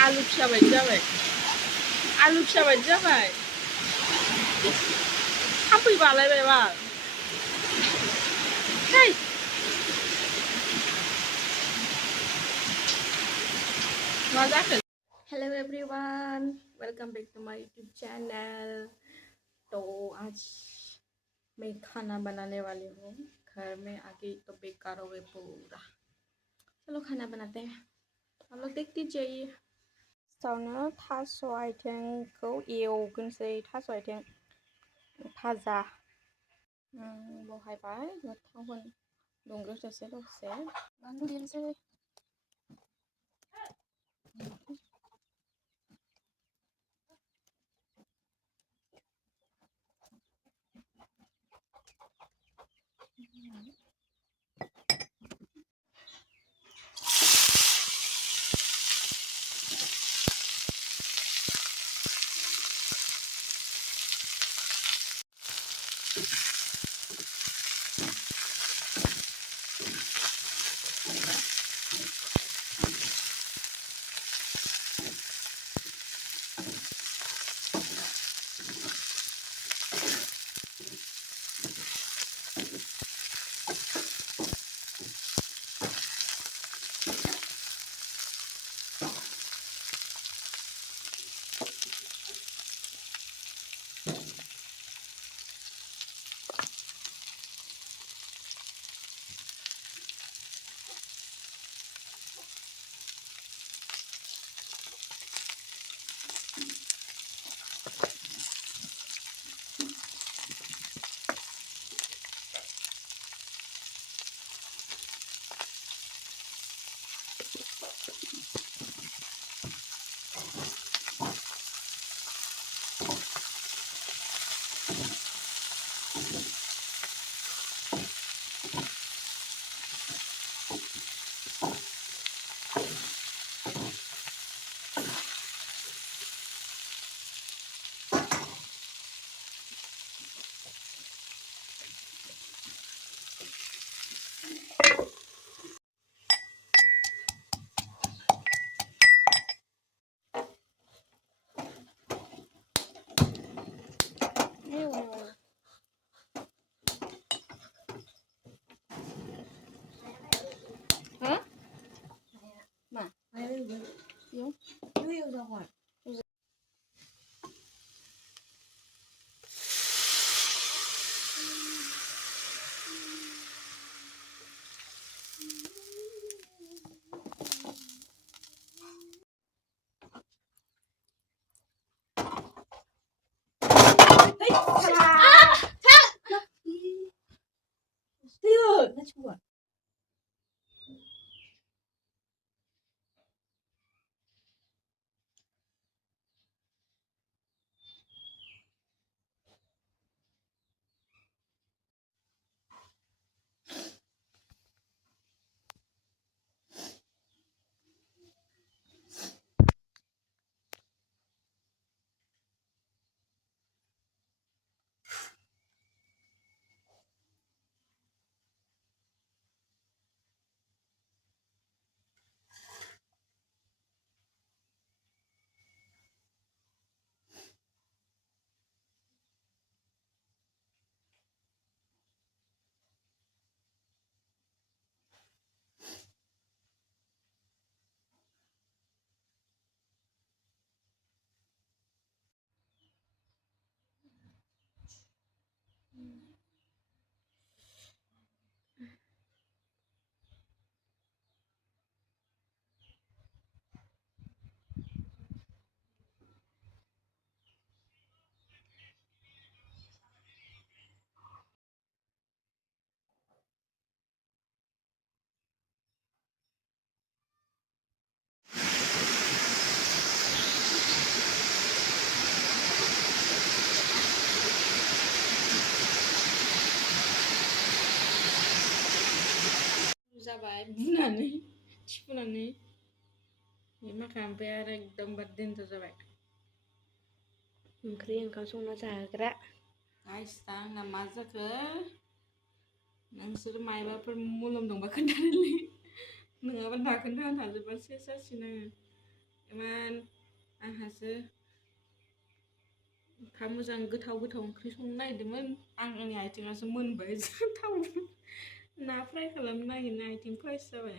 आलु फिसा बायदि जाबाय आलु फिसा बायदि जाबाय थाम्फै बालायबाय बा मा जाखो hello everyone welcome back to my YouTube channel. तो आज मैं खाना बनाने वाली हूँ। घर में आके तो बेकार हो गए पूरा। चलो खाना बनाते हैं, हम लोग देखते जाइए। सावनो थास' आथिंखौ एवगोनसै, थास' आथिं भाजा बहायबाय गोथाव दुंग्रोजासे दसे बानलु देनोसै। जाबाय बुनानै थिफुनानै माखा ओमफ्राय आरो एकदमबारे देन्जार जाबाय। ओंख्रि ओंखाम संना जाग्रा गाइस दा आंना मा जाखो नोंसोर मायबाफोर मुलुम दंबा खोन्थानोलै नङाबा दाखोन थाना थाजोबबा सेस जासिनो आङो। इमान आंहासो मोजां गोथाव ओंख्रि संनो नागिरदोंमोन आंनि आथिङासो मोनबाय थाव ना फ्राय खालामनो नागिरना आथिं फ्रायसो जाबाय